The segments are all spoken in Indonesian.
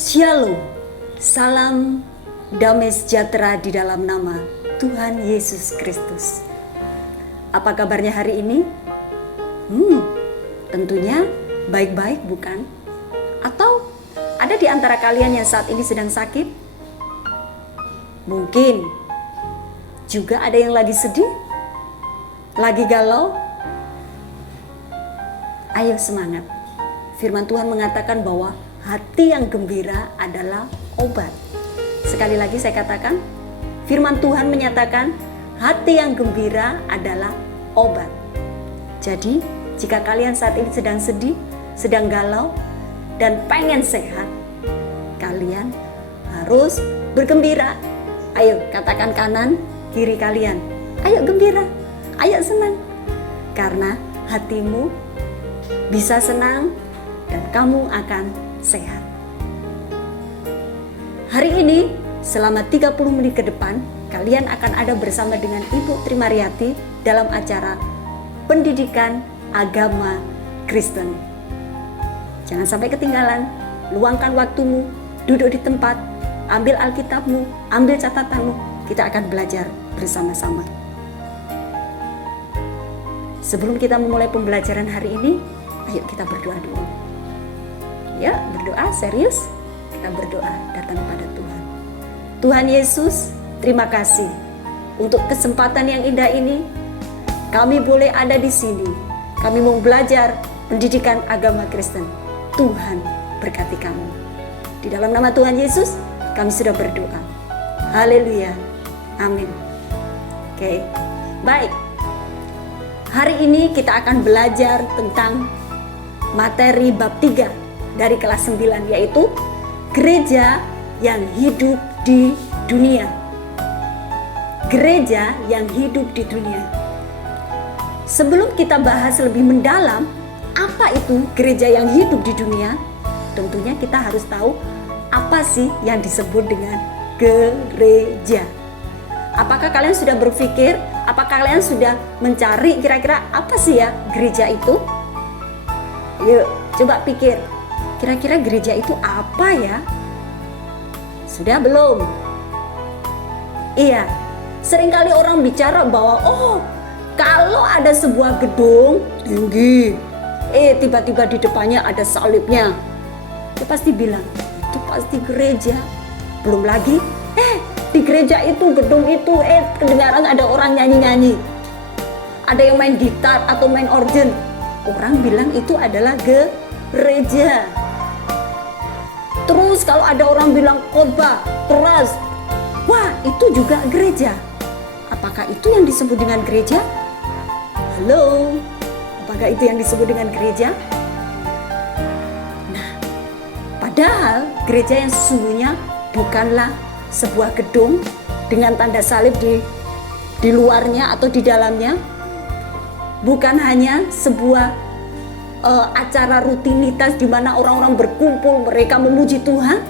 Shalom, salam damai sejahtera di dalam nama Tuhan Yesus Kristus. Apa kabarnya hari ini? Tentunya baik-baik bukan? Atau ada di antara kalian yang saat ini sedang sakit? Mungkin juga ada yang lagi sedih, lagi galau. Ayo semangat. Firman Tuhan mengatakan bahwa hati yang gembira adalah obat. Sekali lagi saya katakan, firman Tuhan menyatakan hati yang gembira adalah obat. Jadi, jika kalian saat ini sedang sedih, sedang galau, dan pengen sehat, kalian harus bergembira. Ayo katakan kanan, kiri kalian. Ayo gembira, ayo senang. Karena hatimu bisa senang dan kamu akan sehat. Hari ini selama 30 menit ke depan kalian akan ada bersama dengan Ibu Trimariati dalam acara pendidikan agama Kristen. Jangan sampai ketinggalan, luangkan waktumu, duduk di tempat, ambil Alkitabmu, ambil catatanmu, kita akan belajar bersama-sama. Sebelum kita memulai pembelajaran hari ini, ayo kita berdoa dulu. Ya, berdoa serius. Kita berdoa datang pada Tuhan. Tuhan Yesus, terima kasih untuk kesempatan yang indah ini. Kami boleh ada di sini. Kami mau belajar pendidikan agama Kristen. Tuhan berkati kami. Di dalam nama Tuhan Yesus, kami sudah berdoa. Haleluya. Amin. Oke. Baik. Hari ini kita akan belajar tentang materi bab 3 dari kelas 9, yaitu gereja yang hidup di dunia. Gereja yang hidup di dunia. Sebelum kita bahas lebih mendalam apa itu gereja yang hidup di dunia, tentunya kita harus tahu apa sih yang disebut dengan gereja. Apakah kalian sudah berpikir, apakah kalian sudah mencari kira-kira apa sih ya gereja itu? Yuk, coba pikir. Kira-kira gereja itu apa ya? Sudah belum? Iya, seringkali orang bicara bahwa kalau ada sebuah gedung tinggi, tiba-tiba di depannya ada salibnya, dia pasti bilang, itu pasti gereja. Belum lagi, di gereja itu, gedung itu, kedengaran ada orang nyanyi-nyanyi. Ada yang main gitar atau main organ. Orang bilang itu adalah gereja. Terus kalau ada orang bilang khotbah keras, wah itu juga gereja. Apakah itu yang disebut dengan gereja? Halo, apakah itu yang disebut dengan gereja? Nah, padahal gereja yang sesungguhnya bukanlah sebuah gedung dengan tanda salib di luarnya atau di dalamnya. Bukan hanya sebuah acara rutinitas di mana orang-orang berkumpul, mereka memuji Tuhan.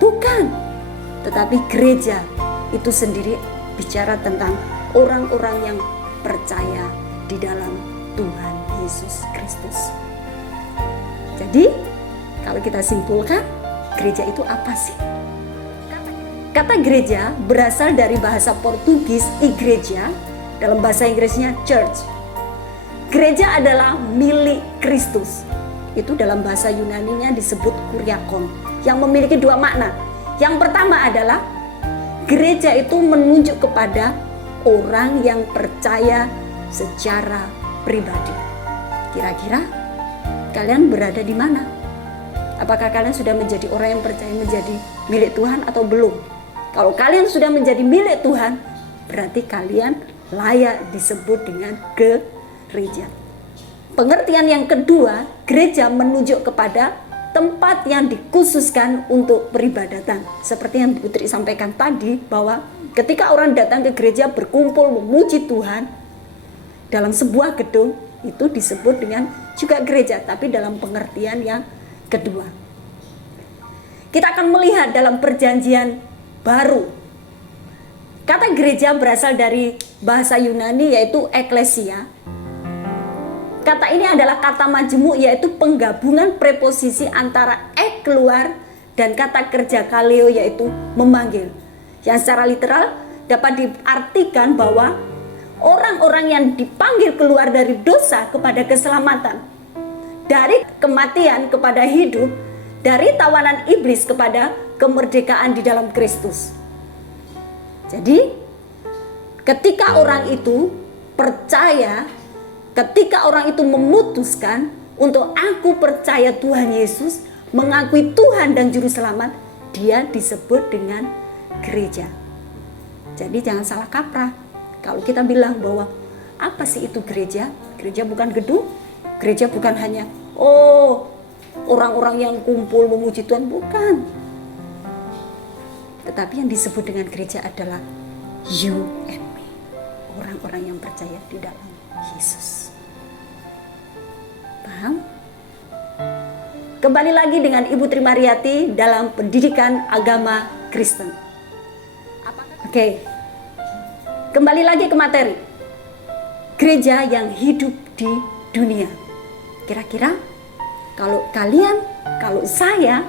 Bukan. Tetapi gereja itu sendiri bicara tentang orang-orang yang percaya di dalam Tuhan Yesus Kristus. Jadi, kalau kita simpulkan, gereja itu apa sih? Kata gereja berasal dari bahasa Portugis igreja, dalam bahasa Inggrisnya church. Gereja adalah milik Kristus. Itu dalam bahasa Yunaninya disebut kuriakon, yang memiliki dua makna. Yang pertama adalah gereja itu menunjuk kepada orang yang percaya secara pribadi. Kira-kira kalian berada di mana? Apakah kalian sudah menjadi orang yang percaya menjadi milik Tuhan atau belum? Kalau kalian sudah menjadi milik Tuhan, berarti kalian layak disebut dengan gereja. Pengertian yang kedua, gereja menunjuk kepada tempat yang dikhususkan untuk peribadatan. Seperti yang Putri sampaikan tadi, bahwa ketika orang datang ke gereja berkumpul memuji Tuhan dalam sebuah gedung, itu disebut dengan juga gereja, tapi dalam pengertian yang kedua. Kita akan melihat dalam perjanjian baru. Kata gereja berasal dari bahasa Yunani yaitu eklesia. Kata ini adalah kata majemuk, yaitu penggabungan preposisi antara ek keluar dan kata kerja kaleo yaitu memanggil, yang secara literal dapat diartikan bahwa orang-orang yang dipanggil keluar dari dosa kepada keselamatan, dari kematian kepada hidup, dari tawanan iblis kepada kemerdekaan di dalam Kristus. Jadi ketika orang itu percaya, ketika orang itu memutuskan untuk aku percaya Tuhan Yesus, mengakui Tuhan dan Juru Selamat, dia disebut dengan gereja. Jadi jangan salah kaprah kalau kita bilang bahwa apa sih itu gereja? Gereja bukan gedung, gereja bukan hanya orang-orang yang kumpul memuji Tuhan, bukan. Tetapi yang disebut dengan gereja adalah you and me, orang-orang yang percaya di dalam Yesus. Paham? Kembali lagi dengan Ibu Trimariati dalam pendidikan agama Kristen. Oke, kembali lagi ke materi. Gereja yang hidup di dunia. Kira-kira kalau kalian, kalau saya,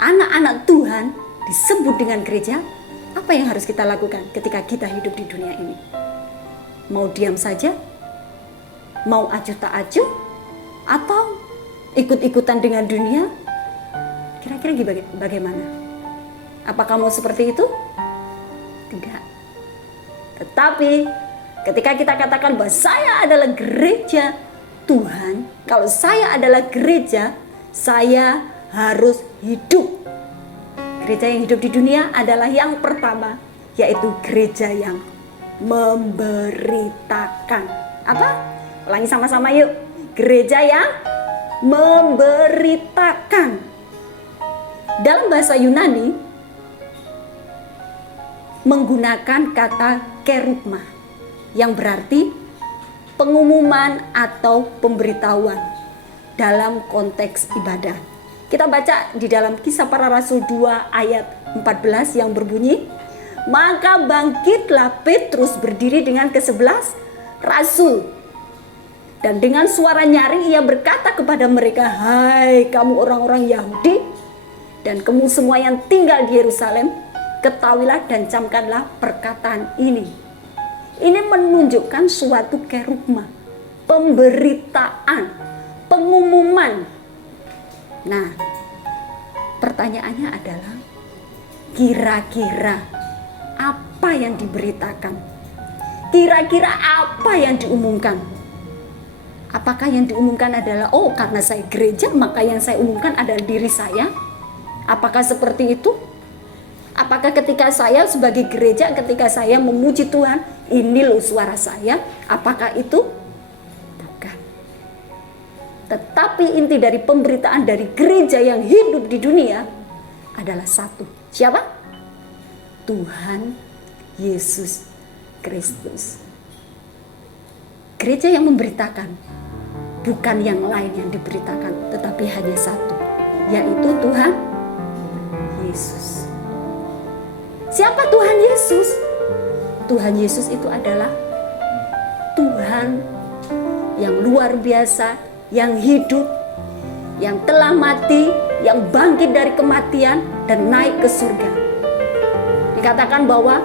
anak-anak Tuhan disebut dengan gereja, apa yang harus kita lakukan ketika kita hidup di dunia ini? Mau diam saja? Mau acuh tak acuh? Atau ikut-ikutan dengan dunia? Kira-kira bagaimana? Apakah mau seperti itu? Tidak. Tetapi ketika kita katakan bahwa saya adalah gereja Tuhan, kalau saya adalah gereja, saya harus hidup. Gereja yang hidup di dunia adalah yang pertama, yaitu gereja yang memberitakan. Apa? Ulangi sama-sama yuk. Gereja yang memberitakan. Dalam bahasa Yunani menggunakan kata kerugma yang berarti pengumuman atau pemberitahuan dalam konteks ibadah. Kita baca di dalam Kisah Para Rasul 2 ayat 14 yang berbunyi, maka bangkitlah Petrus berdiri dengan ke-11 rasul. Dan dengan suara nyaring ia berkata kepada mereka, hai kamu orang-orang Yahudi dan kamu semua yang tinggal di Yerusalem, ketahuilah dan camkanlah perkataan ini. Ini menunjukkan suatu kerugma, pemberitaan, pengumuman. Nah, pertanyaannya adalah kira-kira apa yang diberitakan? Kira-kira apa yang diumumkan? Apakah yang diumumkan adalah karena saya gereja maka yang saya umumkan adalah diri saya? Apakah seperti itu? Apakah ketika saya sebagai gereja, ketika saya memuji Tuhan, ini loh suara saya? Apakah itu? Bukan. Tetapi inti dari pemberitaan dari gereja yang hidup di dunia adalah satu. Siapa? Tuhan Yesus Kristus. Gereja yang memberitakan, bukan yang lain yang diberitakan, tetapi hanya satu, yaitu Tuhan Yesus. Siapa Tuhan Yesus? Tuhan Yesus itu adalah Tuhan yang luar biasa, yang hidup, yang telah mati, yang bangkit dari kematian dan naik ke surga. Dikatakan bahwa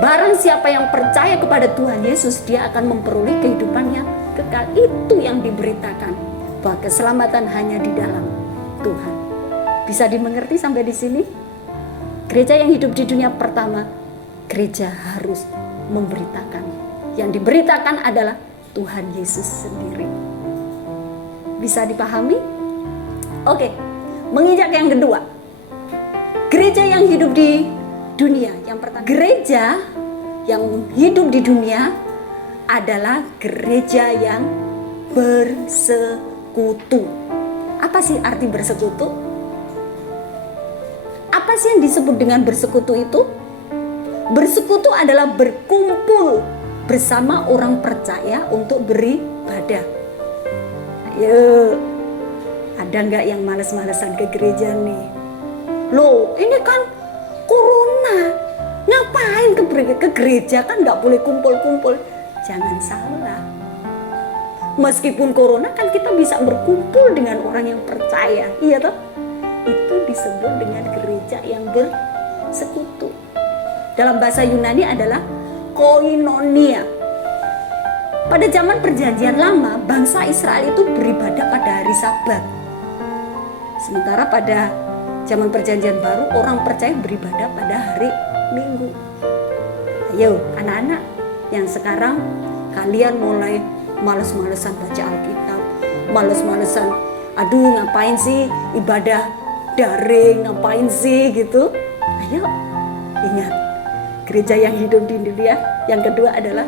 barang siapa yang percaya kepada Tuhan Yesus, dia akan memperoleh kehidupan yang kekal. Itu yang diberitakan, bahwa keselamatan hanya di dalam Tuhan. Bisa dimengerti sampai di sini? Gereja yang hidup di dunia pertama, gereja harus memberitakan. Yang diberitakan adalah Tuhan Yesus sendiri. Bisa dipahami? Oke, menginjak yang kedua. Gereja yang hidup di dunia. Yang pertama, gereja yang hidup di dunia adalah gereja yang bersekutu. Apa sih arti bersekutu? Apa sih yang disebut dengan bersekutu itu? Bersekutu adalah berkumpul bersama orang percaya untuk beribadah. Ayo, ada nggak yang malas-malasan ke gereja nih? Loh, ini kan corona, ngapain ke gereja, kan nggak boleh kumpul-kumpul. Jangan salah, meskipun corona kan kita bisa berkumpul dengan orang yang percaya, iya toh? Itu disebut dengan gereja yang bersekutu. Dalam bahasa Yunani adalah koinonia. Pada zaman perjanjian lama, bangsa Israel itu beribadah pada hari Sabat. Sementara pada zaman perjanjian baru, orang percaya beribadah pada hari Minggu. Ayo anak-anak yang sekarang kalian mulai males-malesan baca Alkitab, males-malesan, aduh ngapain sih ibadah daring, ngapain sih gitu. Ayo ingat, gereja yang hidup di dunia yang kedua adalah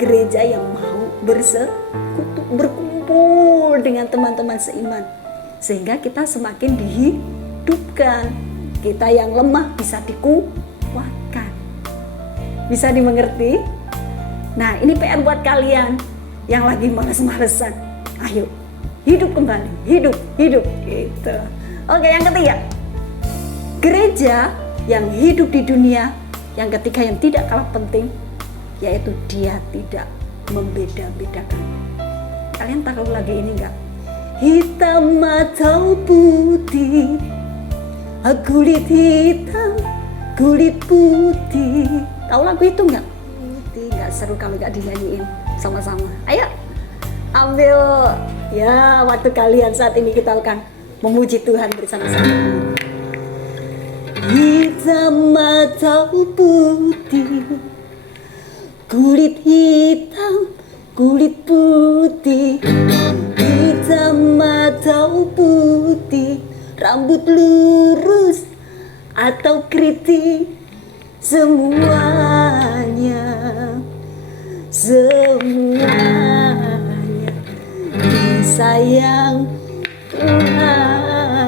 gereja yang mau bersekutu, berkumpul dengan teman-teman seiman, sehingga kita semakin dihidupkan. Kita yang lemah bisa dikuatkan. Bisa dimengerti? Nah, ini PR buat kalian yang lagi males-malesan. Ayo, hidup kembali, hidup gitu. Oke, yang ketiga, gereja yang hidup di dunia yang ketiga yang tidak kalah penting, yaitu dia tidak membeda-bedakan. Kalian tahu lagi ini enggak? Hitam atau putih, kulit hitam, kulit putih. Tahu lagu itu enggak? Nggak seru kalau nggak dinyanyiin sama-sama. Ayo ambil ya waktu kalian saat ini, kita akan memuji Tuhan bersama-sama. Hitam atau putih, kulit hitam, kulit putih. Hitam atau putih, rambut lurus atau keriting, semuanya disayang Tuhan.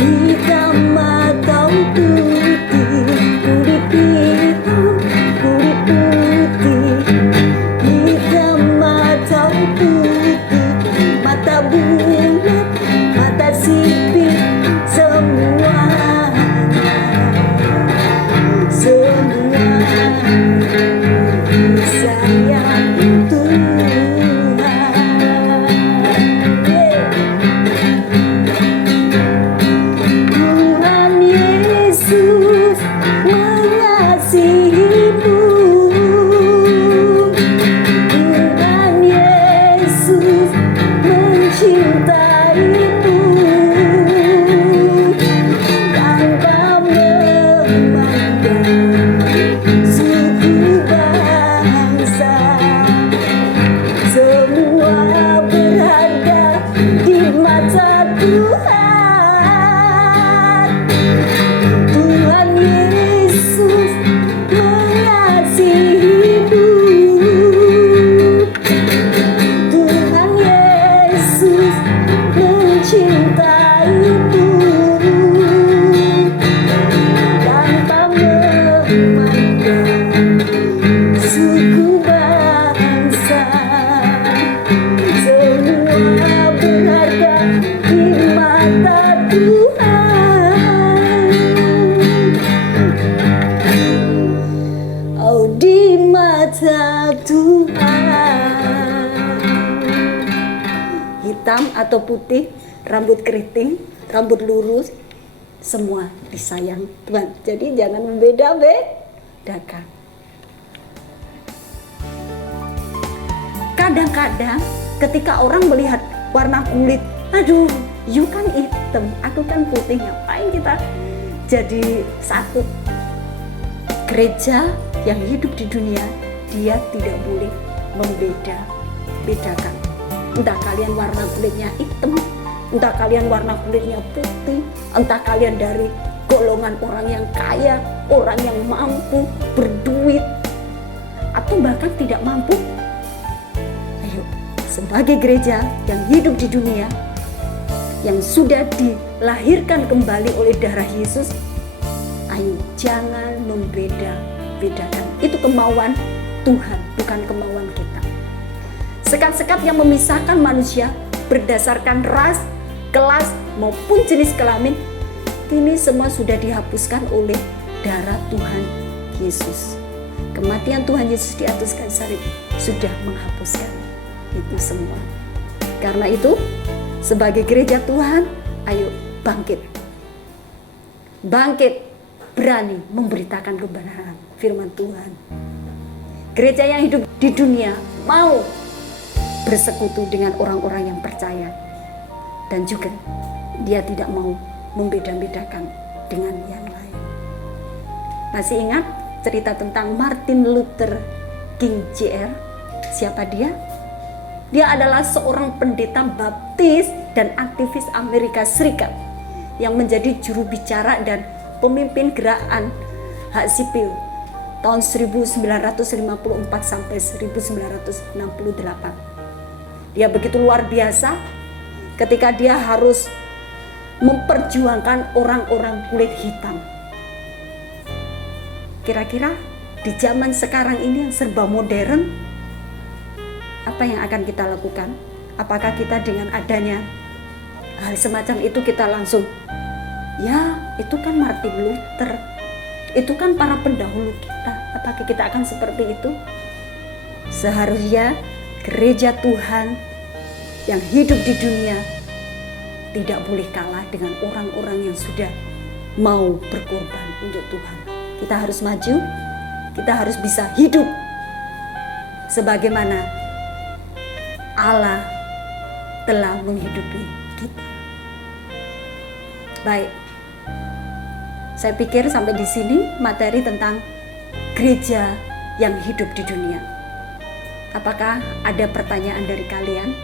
Hitam atau putih, kulit hitam, kulit putih. Hitam atau putih, mata bulat, mata sipit, atau putih, rambut keriting, rambut lurus, semua disayang Tuhan. Jadi jangan membeda-bedakan. Kadang-kadang ketika orang melihat warna kulit, aduh, you kan hitam, aku kan putih, ngapain kita jadi satu? Gereja yang hidup di dunia, dia tidak boleh membeda-bedakan. Entah kalian warna kulitnya hitam, entah kalian warna kulitnya putih, entah kalian dari golongan orang yang kaya, orang yang mampu, berduit, atau bahkan tidak mampu. Ayo, sebagai gereja yang hidup di dunia, yang sudah dilahirkan kembali oleh darah Yesus, ayo jangan membeda-bedakan. Itu kemauan Tuhan, bukan kemauan kita. Sekat-sekat yang memisahkan manusia berdasarkan ras, kelas, maupun jenis kelamin, ini semua sudah dihapuskan oleh darah Tuhan Yesus. Kematian Tuhan Yesus di atas kayu salib sudah menghapuskan itu semua. Karena itu, sebagai gereja Tuhan, ayo bangkit. Bangkit, berani memberitakan kebenaran firman Tuhan. Gereja yang hidup di dunia mau bersekutu dengan orang-orang yang percaya. Dan juga dia tidak mau membeda-bedakan dengan yang lain. Masih ingat cerita tentang Martin Luther King Jr.? Siapa dia? Dia adalah seorang pendeta baptis dan aktivis Amerika Serikat yang menjadi juru bicara dan pemimpin gerakan hak sipil tahun 1954 sampai 1968. Dia begitu luar biasa ketika dia harus memperjuangkan orang-orang kulit hitam. Kira-kira di zaman sekarang ini yang serba modern, apa yang akan kita lakukan? Apakah kita dengan adanya hal semacam itu kita langsung, ya itu kan Martin Luther, itu kan para pendahulu kita, apakah kita akan seperti itu? Seharusnya gereja Tuhan yang hidup di dunia tidak boleh kalah dengan orang-orang yang sudah mau berkorban untuk Tuhan. Kita harus maju, kita harus bisa hidup sebagaimana Allah telah menghidupi kita. Baik, saya pikir sampai di sini materi tentang gereja yang hidup di dunia. Apakah ada pertanyaan dari kalian?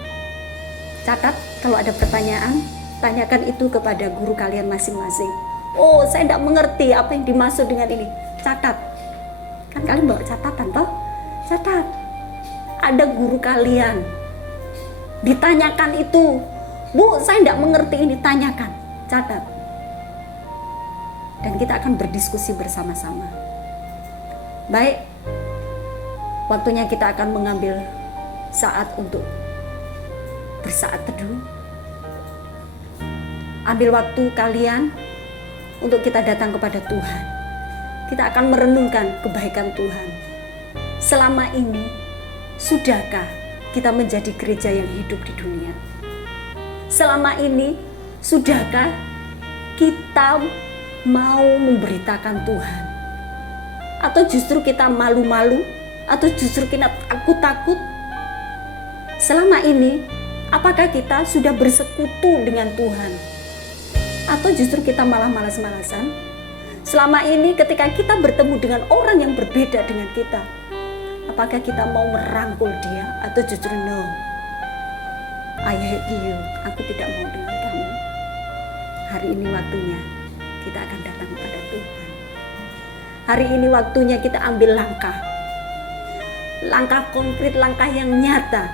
Catat, kalau ada pertanyaan, tanyakan itu kepada guru kalian masing-masing. Oh, saya tidak mengerti apa yang dimaksud dengan ini. Catat. Kan kalian bawa catatan toh? Catat. Ada guru kalian. Ditanyakan itu. Bu, saya tidak mengerti ini, tanyakan. Catat. Dan kita akan berdiskusi bersama-sama. Baik. Waktunya kita akan mengambil saat untuk bersaat teduh. Ambil waktu kalian untuk kita datang kepada Tuhan. Kita akan merenungkan kebaikan Tuhan. Selama ini, sudahkah kita menjadi gereja yang hidup di dunia? Selama ini, sudahkah kita mau memberitakan Tuhan? Atau justru kita malu-malu? Atau justru kita takut-takut? Selama ini, apakah kita sudah bersekutu dengan Tuhan? Atau justru kita malah malas-malasan? Selama ini ketika kita bertemu dengan orang yang berbeda dengan kita, apakah kita mau merangkul dia? Atau justru no, I hate you, aku tidak mau dengan kamu. Hari ini waktunya kita akan datang kepada Tuhan. Hari ini waktunya kita ambil langkah konkret, langkah yang nyata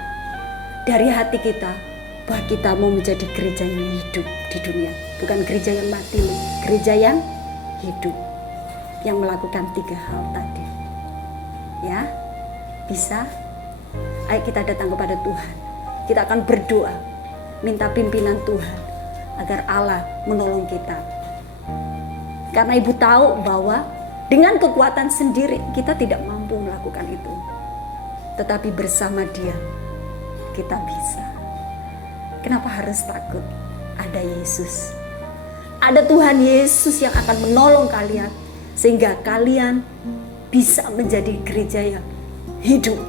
dari hati kita, bahwa kita mau menjadi gereja yang hidup di dunia. Bukan gereja yang mati, gereja yang hidup, yang melakukan 3 hal tadi. Ya, bisa? Ayo kita datang kepada Tuhan. Kita akan berdoa, minta pimpinan Tuhan agar Allah menolong kita. Karena Ibu tahu bahwa dengan kekuatan sendiri kita tidak mampu melakukan itu. Tetapi bersama Dia kita bisa. Kenapa harus takut? Ada Yesus. Ada Tuhan Yesus yang akan menolong kalian sehingga kalian bisa menjadi gereja yang hidup,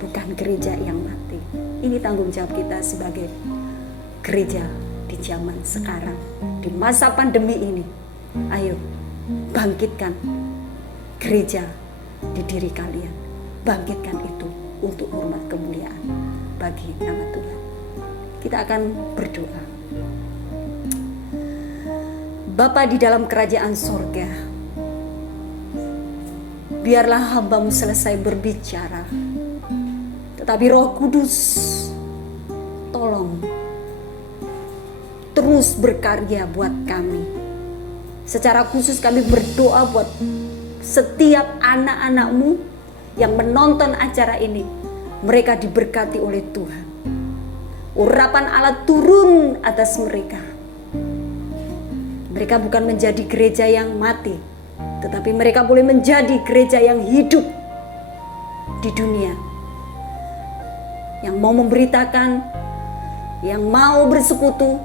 bukan gereja yang mati. Ini tanggung jawab kita sebagai gereja di zaman sekarang, di masa pandemi ini. Ayo bangkitkan gereja di diri kalian. Bangkitkan itu untuk hormat kemuliaan bagi nama Tuhan. Kita akan berdoa. Bapa di dalam kerajaan sorga, biarlah hamba-Mu selesai berbicara, tetapi Roh Kudus tolong terus berkarya buat kami. Secara khusus kami berdoa buat setiap anak-anak-Mu yang menonton acara ini. Mereka diberkati oleh Tuhan. Urapan Allah turun atas mereka. Mereka bukan menjadi gereja yang mati, tetapi mereka boleh menjadi gereja yang hidup di dunia, yang mau memberitakan yang mau bersekutu,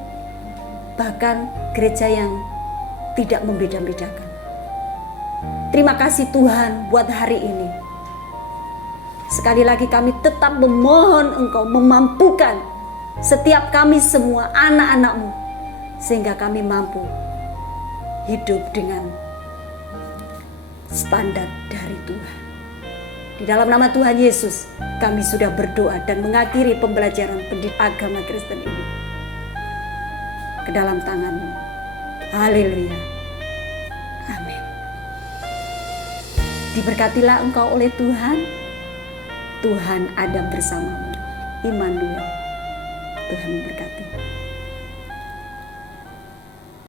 bahkan gereja yang tidak membeda-bedakan. Terima kasih Tuhan buat hari ini. Sekali lagi kami tetap memohon Engkau memampukan setiap kami semua anak-anak-Mu, sehingga kami mampu hidup dengan standar dari Tuhan. Di dalam nama Tuhan Yesus, kami sudah berdoa dan mengakhiri pembelajaran pendidikan agama Kristen ini. Ke dalam tangan-Mu. Haleluya. Amin. Diberkatilah engkau oleh Tuhan. Tuhan ada bersamamu. Immanuel. Tuhan memberkati.